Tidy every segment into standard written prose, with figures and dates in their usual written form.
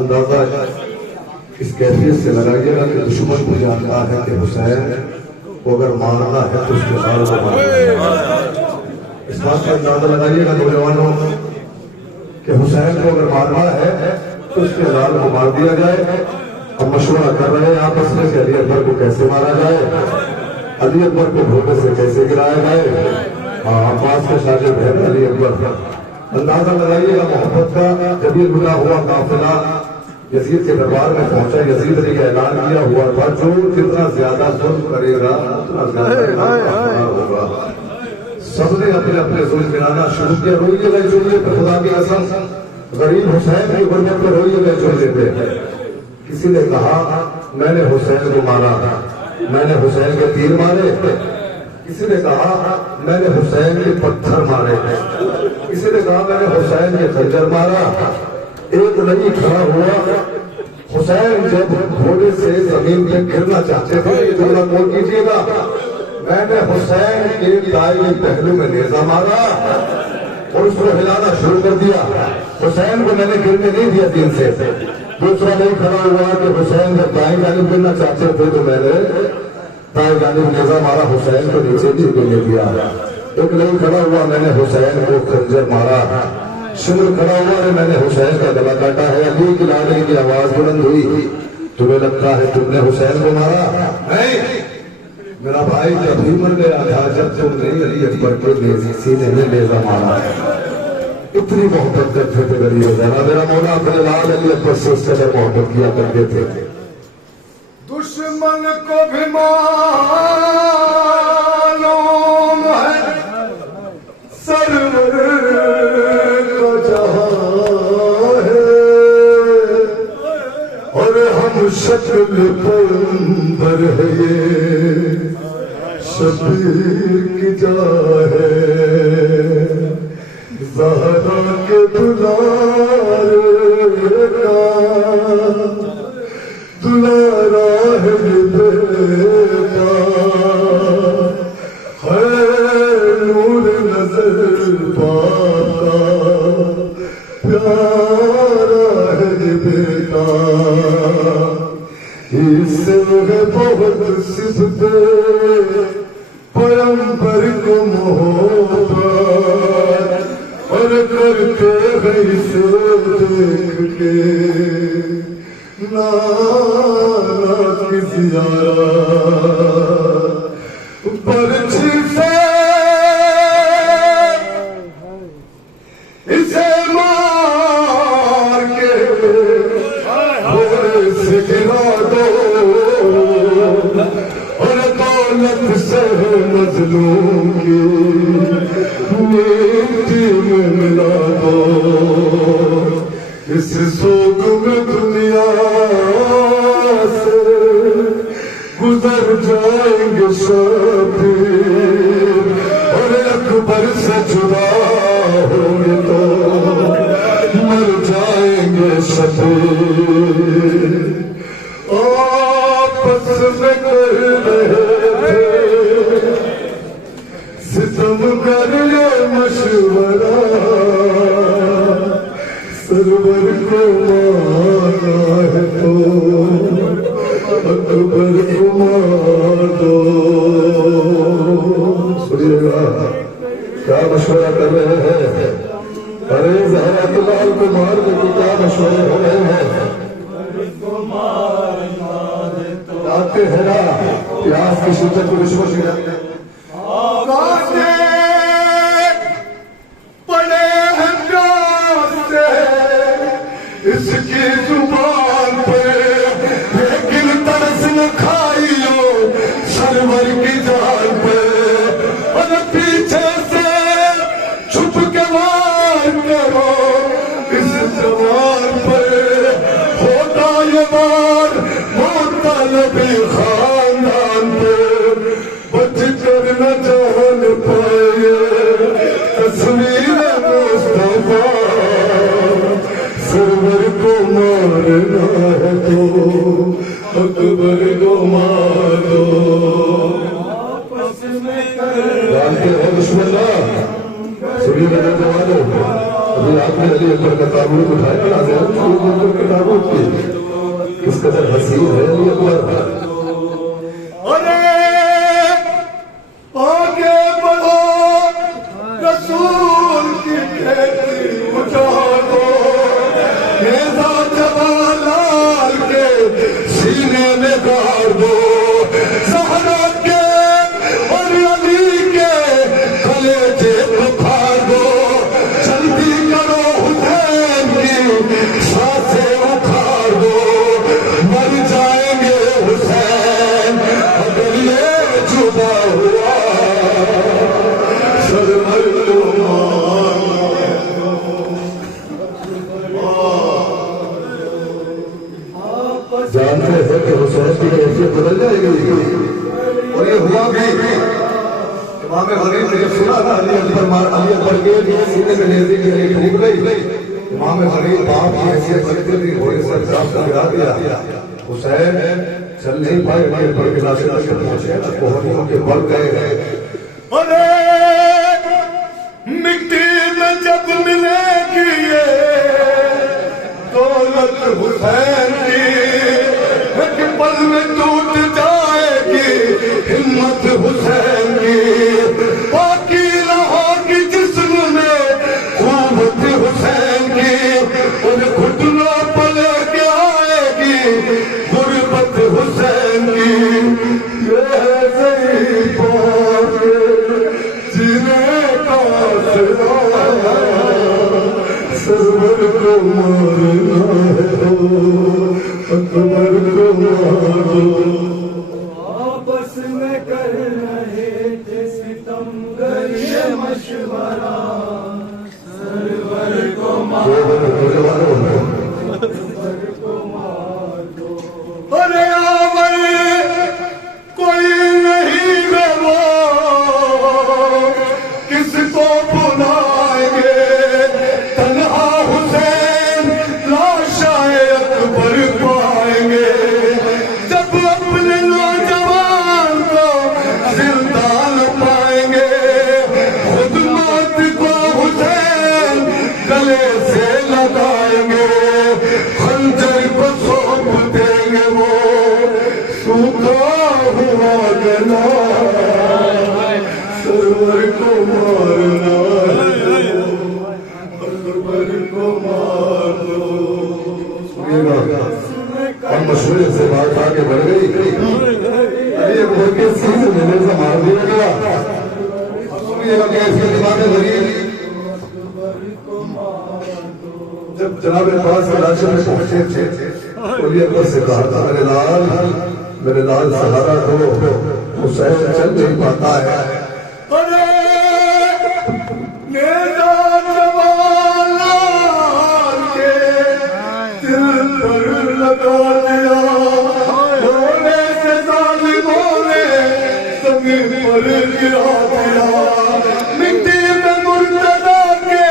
اندازہ اس کیفیت سے لگائیے گا کہ دشمن کو جانتا ہے کہ حسین کو اگر مارنا ہے تو اس کے لال کو مارنا ہے۔ اس بات کا اندازہ لگائیے گا نوجوانوں کہ حسین کو اگر مارنا ہے تو اس کے لال کو مار دیا جائے۔ ہم مشورہ کر رہے ہیں آپس میں کہ علی اکبر کو کیسے مارا جائے، علی اکبر کو گھوڑے سے کیسے گرایا جائے۔ عباس کے شاگرد ہے نا علی اکبر، اندازہ لگائیے گا محبت کا۔ جب یہ لٹا ہوا قافلہ یزید کے دربار میں پہنچا، یزید نے یہ اعلان کیا ہوا تھا جو جتنا زیادہ ظلم کرے گا اتنا زیادہ ہوگا۔ سب نے اپنے اپنے ظلم گرانا شروع کیا۔ روئیے گئے چولہے پہ، خدا کی قسم غریب حسین کی غربت پہ روئیے گئے چولہے پہ۔ کسی نے کہا میں نے حسین کو مارا، میں نے حسین کے تیر مارے، کسی نے کہا میں نے حسین کے پتھر مارے، کسی نے کہا میں نے حسین کے خنجر مارا۔ ایک نہیں کھڑا ہوا۔ حسین جب گھوڑے سے زمین پہ گرنا چاہتے تھے، یہ جملہ نوٹ کیجیے گا، میں نے حسین کے دائیں پہلو میں نیزہ مارا اور اس کو ہلانا شروع کر دیا۔ حسین کو میں نے گرنے نہیں دیا دین سے۔ دوسرا نہیں کھڑا ہوا کہ حسین جب دائیں جانب گرنا چاہتے تھے تو میں نے دائیں جانب نیزہ مارا، حسین کو نیچے نہیں گرنے دیا۔ ایک نہیں کھڑا ہوا میں نے حسین کو خنجر مارا۔ شمر کھڑا ہوا ہے میں نے حسین کا گلا کاٹا ہے۔ علی کی لاڈلی کی آواز بلند ہوئی، تمہیں لگتا ہے تم نے حسین کو مارا؟ نہیں، میرا بھائی جب ہی مر گیا تھا جب تم نے علی اکبر کے سینے میں نیزہ مارا۔ اتنی محبت کرتے تھے غریب زیادہ، میرا مولا اپنے لال علی اکبر سے اس قدر محبت کیا کرتے تھے۔ دشمن کو بھی معلوم ہے سرور کا جہاں ہے، اور ہم شکل پر ہے یہ شبیر کی جا ہے، زہرا کے دلارے کا دلارا ہے بیٹا، ہے نور نظر پاتا پیارا ہے بیٹا، اس سے ہے بہت صفتے پیغمبر کو محبت، اور کرتے ہیں اسے دیکھ کے نانا کی زیارت، برچھی سے اسے مار کے گھوڑے سے گرا دو، اور دولت سے مظلوم کی نیتی میں ملا دو، اس سوگ میں دنیا سے گزر جائیں گے شبیر، اور اکبر سے جدا ہوں گے تو مر جائیں گے شبیر۔ آپس میں کر رہے تھے ستم کر یہ مشورہ، سرور کو مانا ہے تو اکبر کو مار دو۔ سنیے گا کیا مشورہ کر رہے ہیں، ارے زہرا کے لال کو مار دے تو کیا مشورے ہو رہے ہیں۔ آتے ہیں نا پیاس کی شدت کو رشوت شکایت پڑے ہیں پیاس سے اس کی زبان پہ، لیکن ترس نہ کھائیو سرور کی جان پہ، اور پیچھے سے چھپ کے وار کرو اس جوان پہ، ہوتا یہ وار مطلبی خاندان پہ، بچ کر نہ جان پائے تصویر مصطفیٰ، سرور کو مارنا ہے تو اکبر کو مار دو۔ جانتے ہو بسم اللہ، سنیے میرے جوانوں، ابھی آپ نے علی اکبر کا تابوت اٹھایا نا، محبوب کی کس قدر حسین ہے علی اکبر آگے بڑھو رسول کی کھیتی اٹھاؤ نیزہ جمالال کے سینے میں گاڑ دو زہرا کے اور علی کے کلیجے کو پھاڑ دو جلدی کرو حسین کی سانسیں اکھاڑ دو مر جائیں گے حسین اگر یہ جدا ہوا سرور کو جانتے ہیں کہ حسین کی کیفیت بدل جائے گی اور یہ ہوا بھی امام غریب نے جب سنا تھا علی اکبر کے سینے میں نیزے کے لیے ٹھوک گئی امام غریب باپ کی حیثیت رکھتے تھے گھوڑے سر صاحب سے گرا دیا حسین چل نہیں پائے علی اکبر کے لاشے تک پہنچے کوہنیوں کے بڑھ گئے ارے مٹی میں جب ملے گی یہ دولت حسین کی ایک پل میں ٹوٹ جائے گی ہمت حسین کی باقی رہا کی جسم میں قوت حسین کی ان گھٹنوں پر لے کے آئے گی غربت حسین کی یہ ہے صحیح بات جینے کا سرا سرور کو مارنا ہے اکبر کو مارو آپس میں کر رہے تھے ستم یہ مشورہ سرور کو مارو ارے آور کوئی نہیں ہے وہ کس کو بلائیں گے تنہا حسین لاشائے اکبر پائیں گے جب اپنے نوجوان کو زندان پائیں گے خود موت کو حسین گلے سے لگائیں گے خنجر کو سونپ دیں گے وہ سوکھا ہوا گلا سرور کو مارنا اکبر کو مار دو اور مشورے سے بات آگے بڑھ گئی علی اکبر کے سینے میں نیزہ مار دیا گیا سنیے گا کیسے امام غریب جب جناب پاس کے لاشے میں پہنچے تھے علی اکبر سے کہا تھا میرے لال سہارا دو حسین چل نہیں پاتا ہے ارے نیزہ جمالال کے دل پر لگا دیا ہونے سے ظالموں نے زمین پر گرا دیا مٹی میں مرتضیٰ کے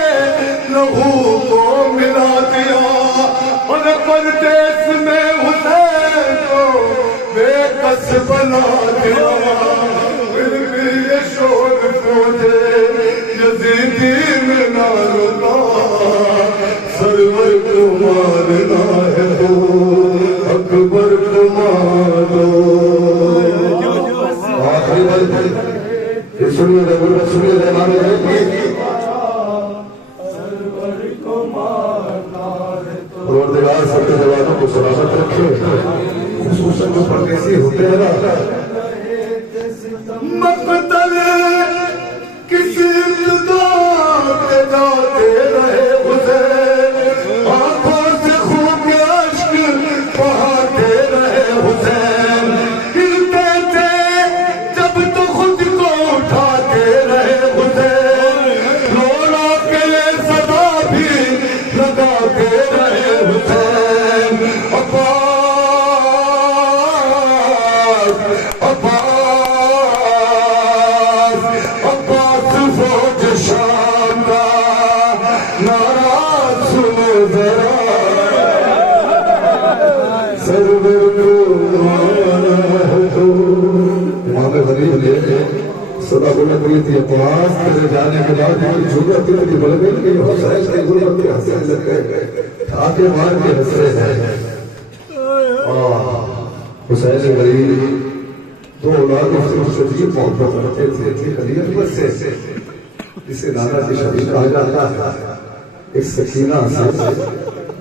لہو کو ملا دیا اور پردیس میں حسین کو بے کس بنا دیا پھر بھی یہ شور پھوٹے یزیدی میں نہ رونا سرور کو مارنا ہے تو اکبر کو مارو آخری بات یہ سنیے رغبت سنیے امام غریب کی پروردگار سب کے جوانوں کو سلامت رکھے خصوصاً جو پردیسی ہوتے ہیں نا مقتل کسی امتداد کے جاتے رہے حسین آنکھوں سے خون کے اشک بہاتے رہے حسین ہلتے تھے جب تو خود کو اٹھاتے رہے حسین رونا کے صدا بھی لگاتے رہے حسین عباس فوج شام کا نعرہ سنو ذرا سرور کو مانا ہے تو امام غریب نے صدا بلند ہوئی تھی عباس تیرے جانے کے بعد کوئی ضرورت اتنی بڑھ گئی کہ حسین کی ضرورت کے حسین لگ گئے آتے مار کے حسرے ہیں حسین غریب دو اولادوں سے شدید محبت کرتے تھے علی اکبر سے جسے نانا کی شبیہ کہا جاتا ہے ایک سکینہ سے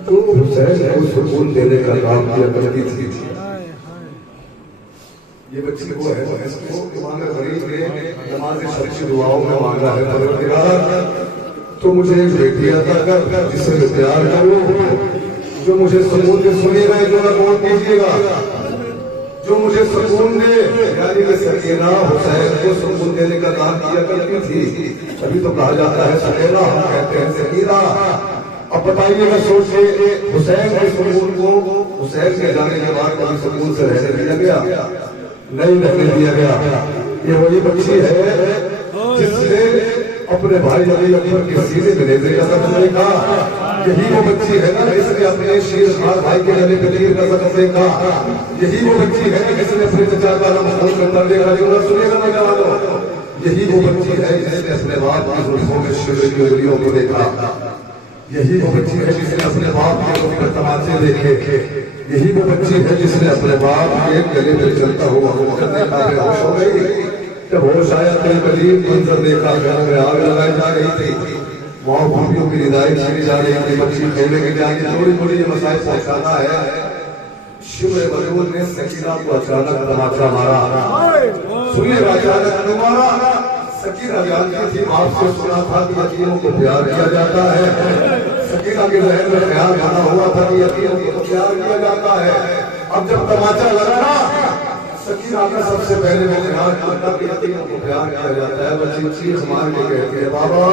تو حسین کو سکون دینے کا کام کیا کرتی تھی یہ بچی وہ ہے اس کو امام غریب نے نماز شب کی دعاؤں میں مانگا ہے پروردگار تو مجھے ایک بیٹی عطا کر جسے میں پیار کروں جو مجھے سکون دے سنی رہے جو نہ کون کیجیے گا جو مجھے سکون دے یعنی کہ سکینہ حسین کو سکون دینے کا کام کیا کرتی تھی ابھی تو کہا جاتا ہے سکینہ ہم کہتے ہیں سکینہ اب بتائیے گا سوچ کے حسین کے سکون کو حسین کے جانے کے بعد کبھی سکون سے رہنے دیا گیا نہیں رہنے دیا گیا یہ وہی بچی ہے جس نے اپنے بھائی علی اکبر کے سینے میں نیزے کا زخم دیکھا یہی وہ بچی ہے نا جس نے اپنے شیر خان بھائی کے گلے پہ تیر کا زخم دیکھا یہی وہ بچی ہے جس نے اپنے چچا کا نام خون کے اندر دیکھا جو نہ سنے گا نہ والوں یہی وہ بچی ہے جس نے اپنے باپ کی زلفوں میں شیر کی انگلیوں کو دیکھا یہی وہ بچی ہے جس نے اپنے باپ کے روح پر تماچے دیکھے یہی وہ بچی ہے جس نے اپنے باپ کے گلے پہ چلتا ہوا کرنے کا بے ہوش ہو گئی جب ہوش آیا تو قریب منظر دیکھا گھر میں آگ لگائی جا رہی تھی وہاں بھوپیوں کی ندائی چھینی جا رہی تھی بچی کھیلنے کے جانے تھوڑی تھوڑی یہ مسائل پہنچانا ہے شمر مجبور نے سکینہ کو اچانک تماچا مارا سنیے گا اچانک مارا سکینہ جانتی تھی آپ سے سنا تھا کہ یتیموں کو پیار کیا جاتا ہے سکینہ کے ذہن میں خیال بنا ہوا تھا کہ یتیموں کو پیار کیا جاتا ہے اب جب تماچا لگا سکینہ کا سب سے پہلے میں خیال کرتا کہ یتیموں کو پیار کیا جاتا ہے بچی چیخ مار کے کہتی ہے بابا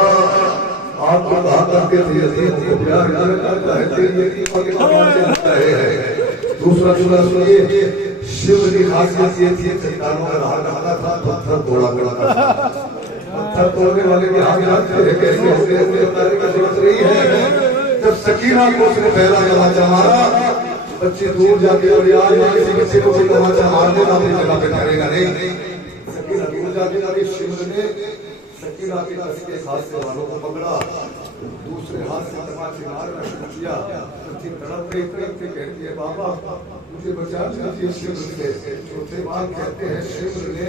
آپ کو کہا کرتے تھے یتیموں کو پیار کیا جاتا ہے تیری یتیموں کے تماچے لگ رہے ہیں دوسرا جملہ سنیے شیو کی خاصیت یہ تھی چٹانوں کا رہا رہا تھا پتھر توڑا کرتا تھا پتھر توڑنے والے کے آگے آتے ہیں کیسے ہوتے ہوئے اتارے کا ضرورت نہیں ہے جب سکینہ کو اس نے پہلا تماچا مارا بچے دور جا کے اور یاد ہے کسی بچے کو کوئی تماچا مار دینا اپنی جگہ پہ ٹھہرے گا نہیں سکینہ دور جا کے جاتی شیو نے سکینہ کے دس کے ہاتھ سے والوں کو پکڑا دوسرے ہاتھ سے تماچے مارنا شروع کیا بچی تڑپ کے طرف کے کہتی ہے بابا مجھے بچا لیجیے شیو سے چوتھے بار کہتے ہیں شیو نے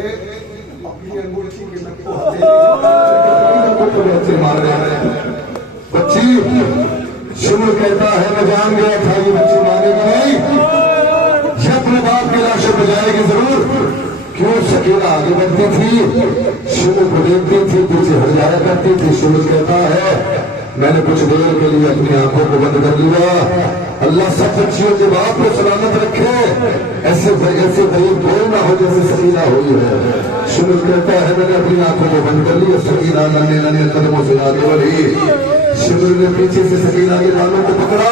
اپنی انگوٹھی کے نک کو ہاتھ مار رہے ہیں بچی شیو کہتا ہے میں جان گیا تھا یہ بچی مارے گا نہیں یہ اپنے باپ کی لاش پہ جائے گی ضرور کیوں سکینہ آگے بڑھتی تھی شیو کو دیکھتی تھی پیچھے ہٹ جایا کرتی تھی شیو کہتا ہے میں نے کچھ دیر کے لیے اپنی آنکھوں کو بند کر لیا اللہ سب بچیوں کے باپ کو سلامت رکھے ایسے غریب کوئی نہ ہو جیسے سکینہ ہوئی ہے شیو کہتا ہے میں نے اپنی آنکھوں کو بند کر لیا سکینہ ننے ننے قدموں سے آگے بڑھی شیو نے پیچھے سے سکینہ کے بالوں کو پکڑا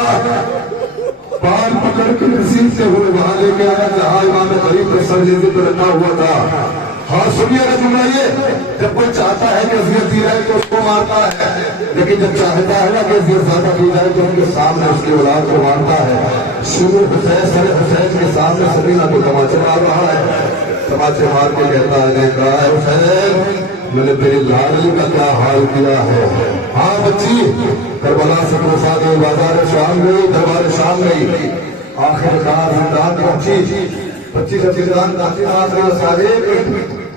پال پکڑ کے رسید سے ہوئے وہاں لے کے آیا جہاں امام غریب کا سر لیزے پر رکھا ہوا تھا ہاں سنیے گا جملہ یہ جب کوئی چاہتا ہے کہ اذیت دی جائے تو اس کو مارتا ہے لیکن جب چاہتا ہے نا کہ اذیت زیادہ دی جائے تو ان کے سامنے اس کی اولاد کو مارتا ہے شروع حسین کے سامنے سکینہ کو تماچے مار رہا ہے تماچے مار کے کہتا ہے نے کہا ہے حسین میں نے تیری لاڈلی کا کیا حال کیا ہے ہاں بچی کربلا سے کوفہ گئی بازار شام گئی دربار شام گئی آخر کار زندان پہنچی بچی جب زندان پہنچی آخر صاحب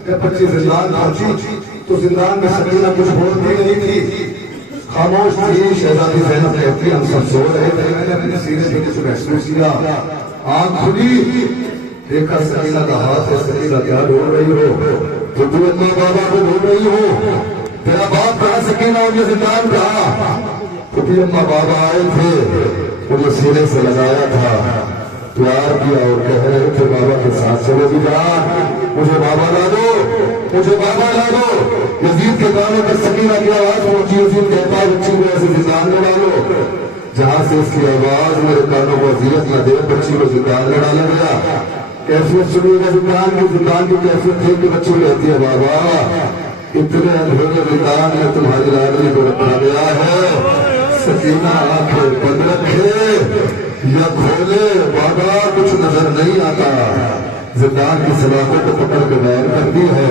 جب بچی زندان پہنچی تو زندان میں سکینہ کچھ بولتی نہیں تھی خاموش تھی شہزادی زینب کہتی ہم سب سو رہے تھے میں نے اپنے سینے سے کچھ محسوس کیا آنکھ کھلی دیکھا سکینہ کا ہاتھ ہے سکینہ کیا ڈھونڈ رہی ہو تو اپنا بابا کو ڈھونڈ رہی ہو تیرا باپ کہا سکینہ مجھے زندان کہا تو اما بابا آئے تھے مجھے سینے سے لگایا تھا پیار کیا اور کہہ رہے تھے بابا کے ساتھ چلو بھی جان مجھے بابا لا دو مجھے بابا لا دو یزید کے کانوں پر سکینہ کی آواز پہنچی یزید کہتا بچی کو ایسے زندان میں ڈالو جہاں سے اس کی آواز میرے کانوں کو اذیت نہ دے بچی کو زندان میں ڈالا گیا کیفیت سنیے گا زندان کی کیفیت تھی کہ بچی کہتی ہے بابا اتنے اندھیرے زندان میں تمہاری لاڈلی کو رکھا گیا ہے سکینہ آنکھیں بند رکھے یا کھولے بابا کچھ نظر نہیں آتا زندان کی سلاخوں کو پکڑ کے غائب کرتی ہے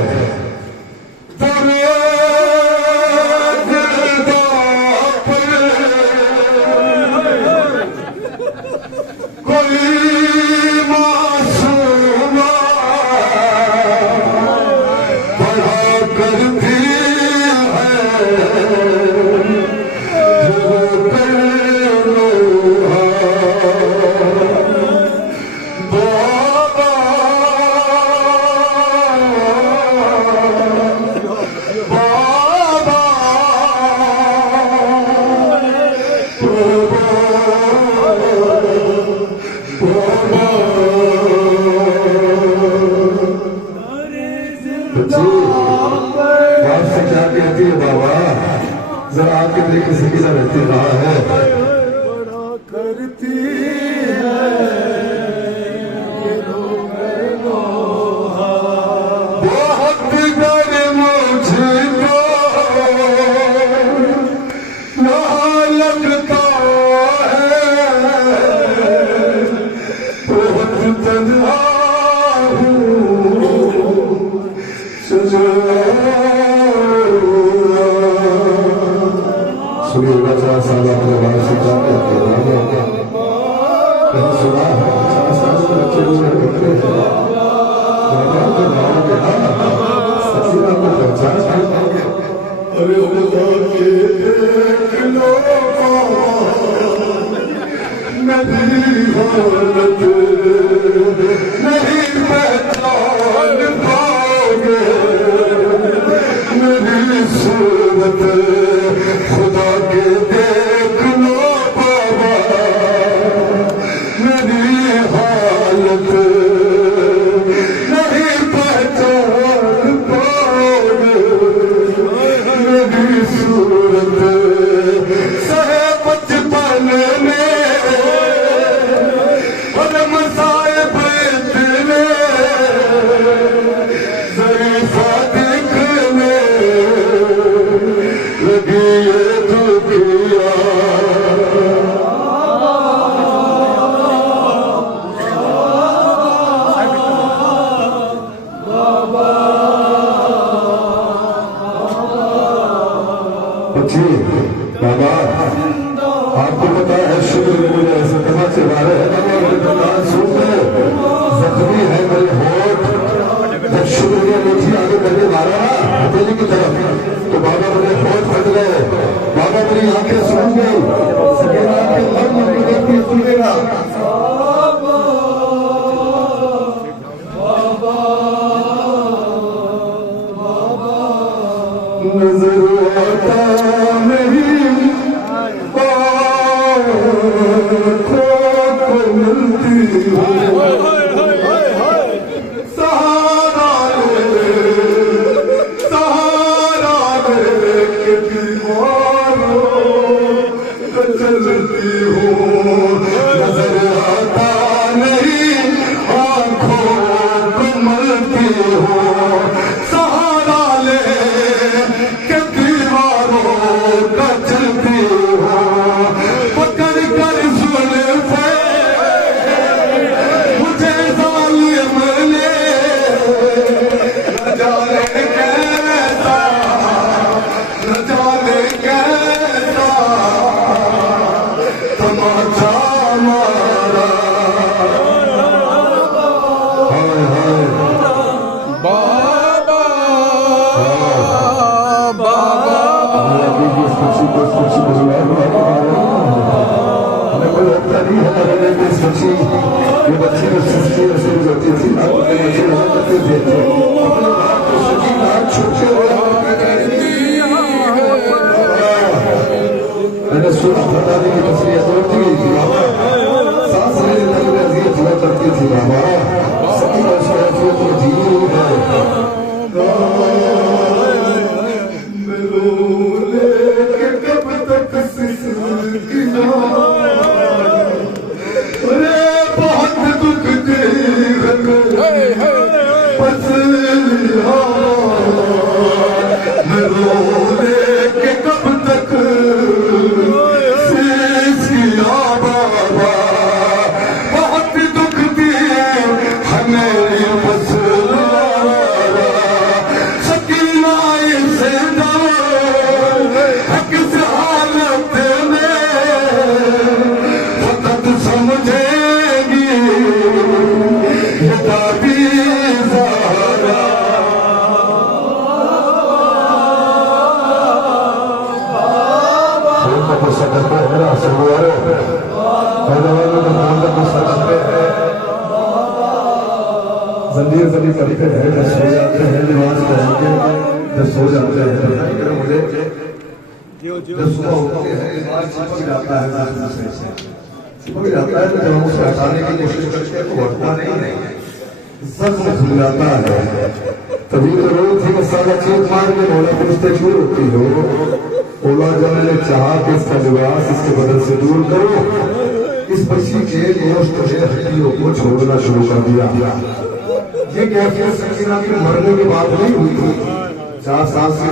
آپ کے دل کی سکینہ رہتی رہا ہے بڑا کرتی ہے یہ روح بہت ڈر مجھے کو یہاں لگتا ہے بہت تنہا ہوں سنیے گا 4 سال اپنے بارے سے کیا کہتے ہیں کہیں سنا ہے 4 سال سے بچے لوگ کرتے ہیں سکینہ کو پہچان پائیں گے ارے خدا کے دیکھ لو میری حالت نہیں پہچان پاؤ گے میری صورت خدا کے دیکھ لو بابا میری حالت نہیں پہچان پاؤ گے میری صورت سہے بچپن میں اور مصائب اتنے ظریفہ دکھنے لگی یہ دکھیا جی بابا آپ کو پتا ہے شکر میں مجھے ایسے دفعہ سے مارے ہیں میرے دکان سنتے زخمی ہے میرے ہوٹ جب شکر میں مجھے آگے کر کے مارا ہتھیلی کی طرف تو بابا میرے ہوٹ پھٹ گئے بابا میری آنکھیں سن گئی سکینہ آنکھیں مر مر کے دیکھتی سنے گا نظر آتا نہیں آنکھوں کو ملتی سہارا لے کے دیواروں پہ چلتی ہوں نظر آتا نہیں آنکھوں کو ملتی ہوں سہارا لے کے دیواروں کا چلتی ہوں پکڑ کر زلفیں مجھے ظالم نے نہ جانے کیسا تماچا مارا ہائے ہائے اللہ کی اس خوشی کو ہمیں کوئی لگتا نہیں ہے میرے لیے اس خوشی یہ بچے میں سستی ایسے گزرتی تھی آپ اپنے بچے رہا کرتے تھے اپنے باپ کو سکی نام چھوٹے ہوئے میں نے سنا بتانے کی تصویر توڑتی گئی تھی بابا سانس لینے تک میں اذیت ہوا کرتی تھی بابا سکی میں اس حیثیت میں جی ہے کب تک سسکینا ارے بہت دکھتی ہے پسلیاں میں رونے کے کب تک سسکیاں بابا بہت دکھتی ہے میری پسلیاں سکینہ اسے کس حالت میں فقط سمجھے گی یہ دادی زہرا زنجیر زنی کرتے ہیں جب سو جاتے ہیں نماز پڑھ کے جب سو جاتے ہیں مجھے جب صبح اٹھتے ہیں نماز چپک جاتا ہے چپک جاتا ہے تو جب ہم اسے ہٹانے کی کوشش کرتے ہیں تو ہٹتا نہیں زخم کھل جاتا ہے تبھی تو روئی تھی کہ سارا چیز مار کے بولا پوچھتے کیوں روتی ہو؟ بولا جب میں نے چاہا کہ اس کا لباس اس کے بدن سے دور کرو، اس بچی کے گوشت کے ہڈیوں کو چھوڑنا شروع کر دیا۔ یہ کیفیت سکینہ کے مرنے کے بعد نہیں ہوئی تھی، 4 سال سے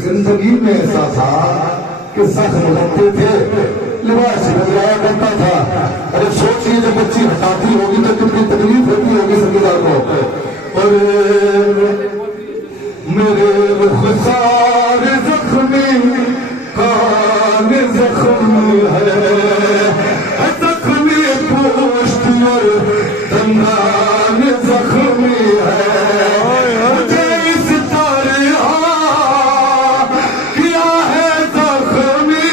زندگی میں ایسا تھا کہ زخم لگتے تھے، لباس چھلایا کرتا تھا۔ ارے سوچیے جب بچی ہٹاتی ہوگی تو کتنی تکلیف ہوتی ہوگی سکینہ کو۔ اور میرے رخسار زخمی کان زخمی ہے، زخمی پوشت اور دندان زخمی ہے، مجھے اس طرح کیا ہے زخمی،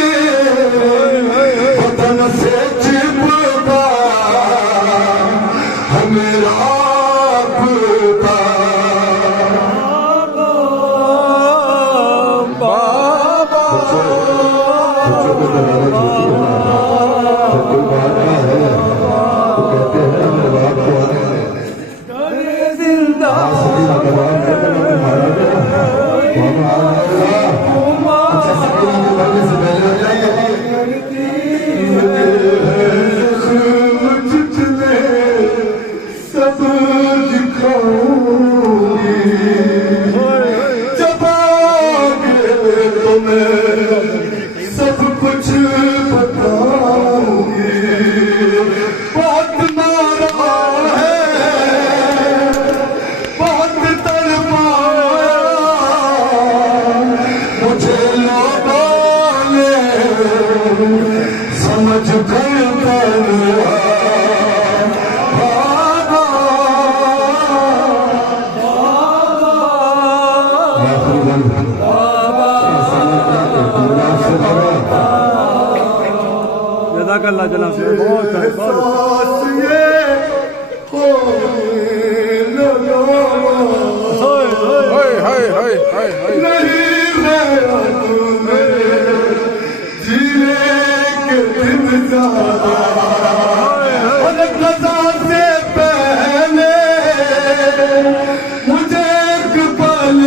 بدن سے چپکا ہے میرا پتا۔ سب کچھ بتاؤں گی، بہت مارا ہے، بہت تڑپایا، مجھے لوگوں نے سمجھ کر جزاک اللہ جناب سے بہت سے پہلے مجھے ایک پل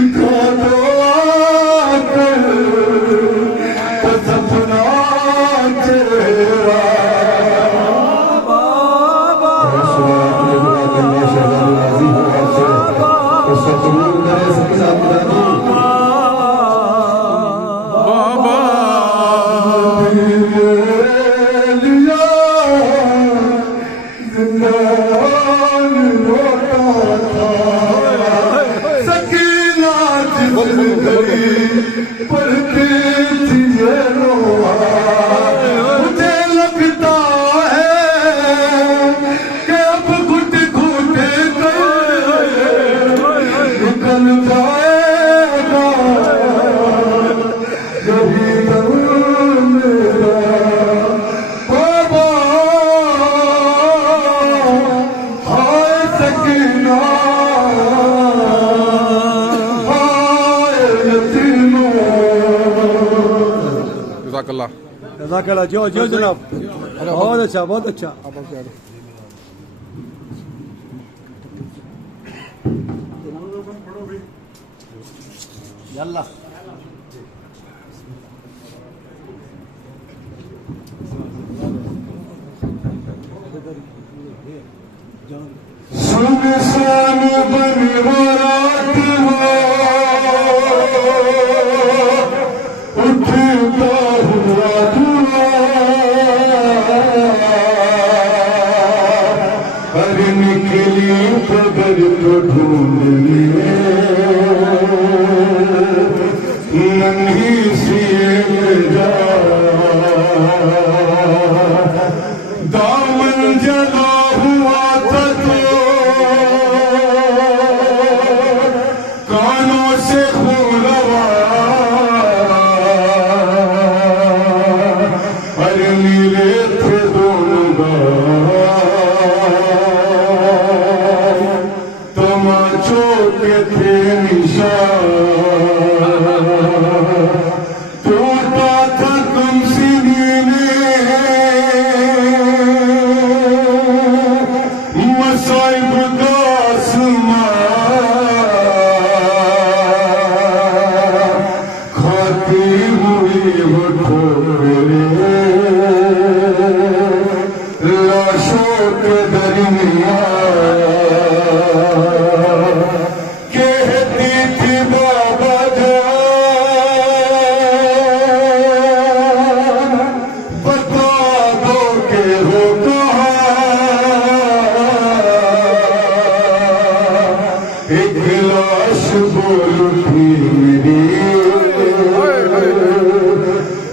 دکھا دو سپنا تیرا۔ مجھے لگتا ہے کہ اب گھٹ گھٹ نکل جائے گا یہی دم میرا بابا، ہائے سکینہ جزاک اللہ جو جناب بہت اچھا بہت اچھا۔ یاللہ سنسان بن برات ہو اٹھتا ہوا ہر نکلی قدر تو ڈھونڈ لیے ننھی سی جا دامن جلا ہوا تھا تو کانوں سے خون روا ہر نیلے تھے دونوں گار تماچوں کے تھے نشان ٹوٹا تھا کم سینے میں مصائب کا کے درمیان کہتی تھی بابا جان بتا دو کہ ہو ایک لاش بول اٹھی میری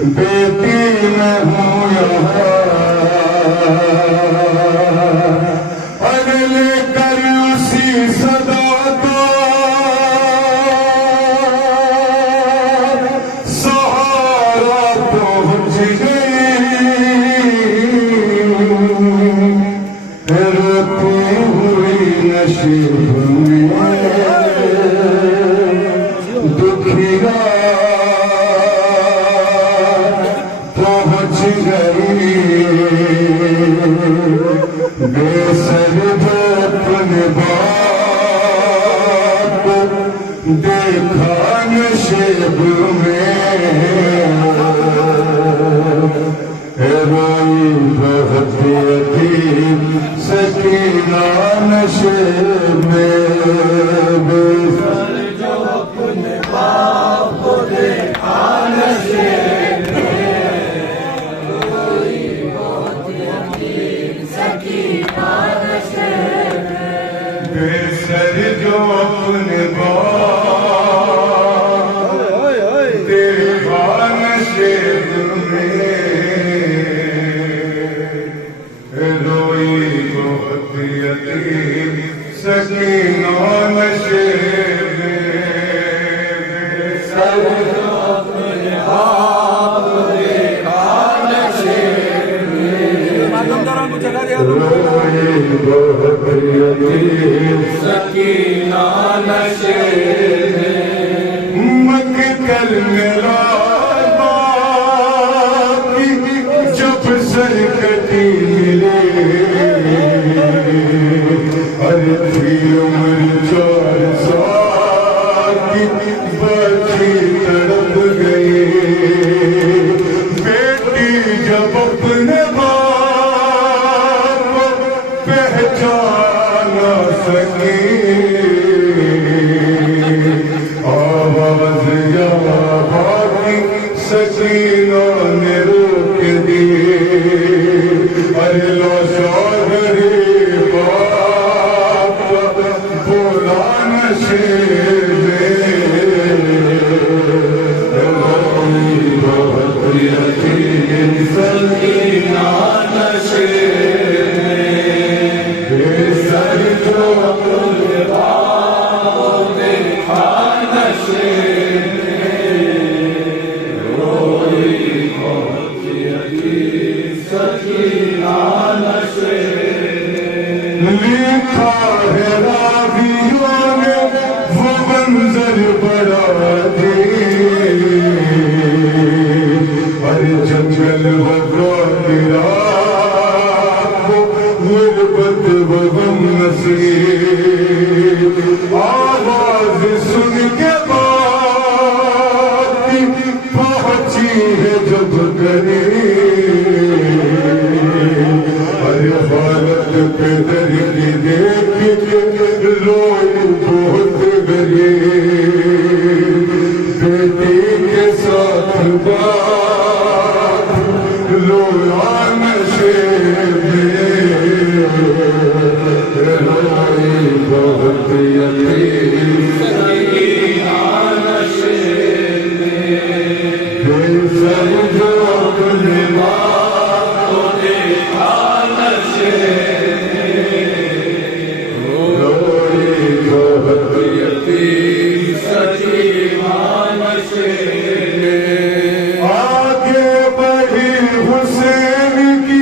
بیٹی میں ہوں یہاں اور لے کر اسی صدا کا سہارا پہنچ گئی روتی ہوئی نشیب میں دکھیا پہنچ گئی بے سر جو اپنے باپ دیکھا نشیب میں روئی بہت یتیم سکینہ نشیب میں بے سر جو اپنے باپ دیکھا نشیب بے سر جو اپنے باپ دیکھا نشیب میں روئی بہت یتیم سکینہ نشیب میں بے سر جو اپنے باپ دیکھا نشیب روئی بہت یتیم سکینہ نشیب مقتل میرا باقی جب سر کٹی ملے ہر تھی عمر 4 سال کی بچی تڑپ گئی بیٹی جب اپنے پہچانا سکی آواز یا باقی سکینہ نے روک دی ارلا شوہری باپ بولا نشیب میں روئی بہت یتیم سکینہ نشیب بے سر جو اپنے باپ دیکھا نشیب روئی بہت یتیم سکینہ نشیب لکھا ہے راویوں نے وہ منظر بڑا عجیب ہر جنگل وغیرہ غربت و غم نصیب آواز سن کے بات پہنچی ہے جب قریب ہر حالت پہ در کی دیکھ کے روئی بہت غریب بیٹی کے ساتھ بات رویا نشیب روئی بہت یتیم سکینہ نشیب بے سر جو اپنے باپ کو دیکھا نشیب روئی بہت یتیم سکینہ نشیب آگے بڑھی حسین کی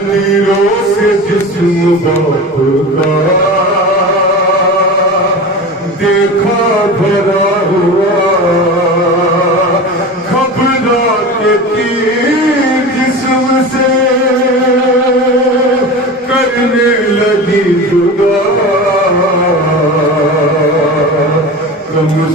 تیروں سے جسم باپ کا دیکھا بھرا ہوا گھبرا کے تیر جسم سے کرنے لگی جدا کم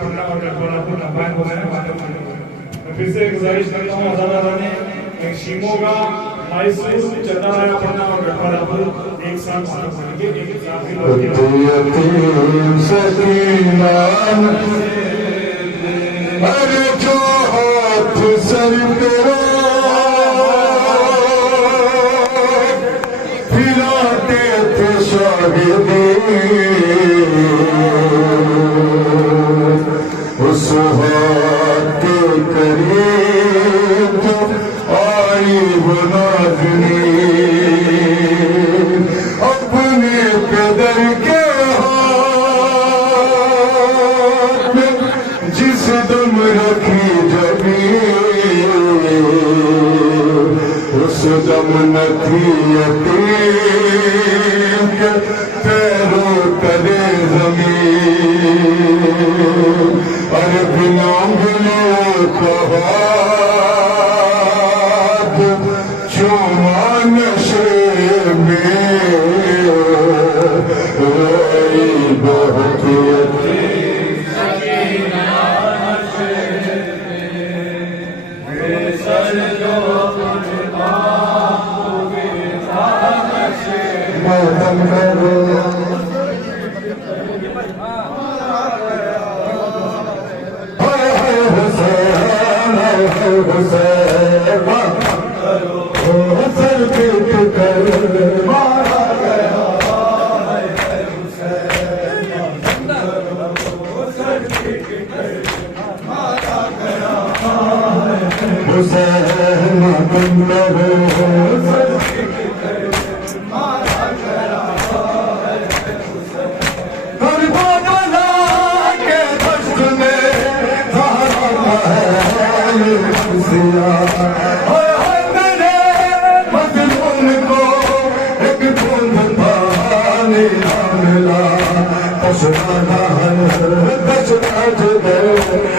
پڑھنا اور کربلا کو نبائن ہو جائے میں پھر سے گزارش کرتا ہوں عدالت نے ایک شیموں کا مائسوس چندہ آیا پڑھنا اور کربلا کو ایک ساتھ مانا پڑھیں گے ایک ساتھ یتیم سکینان ارے جو ہاتھ سر تیرا پھراتے تھے شاہدی اس ہاتھ کے قریب تو آئی وہ نازنین اپنے قدر کے ہاتھ میں جس دم رکھی جبین اس دم نہ تھی یتیم کے پیروں تلے زمین اور بنوں بنوں کا ہاتھ چوما نشے میں روئی بہت یتیم ماتم کرو حسن پیٹ کر مارا گیا حسین تم لگو کربلا کے دشت میں زہرا ہے میرے مظلوم کو ایک بوند پانی نہ ملا تشنا ہے تشنا جدے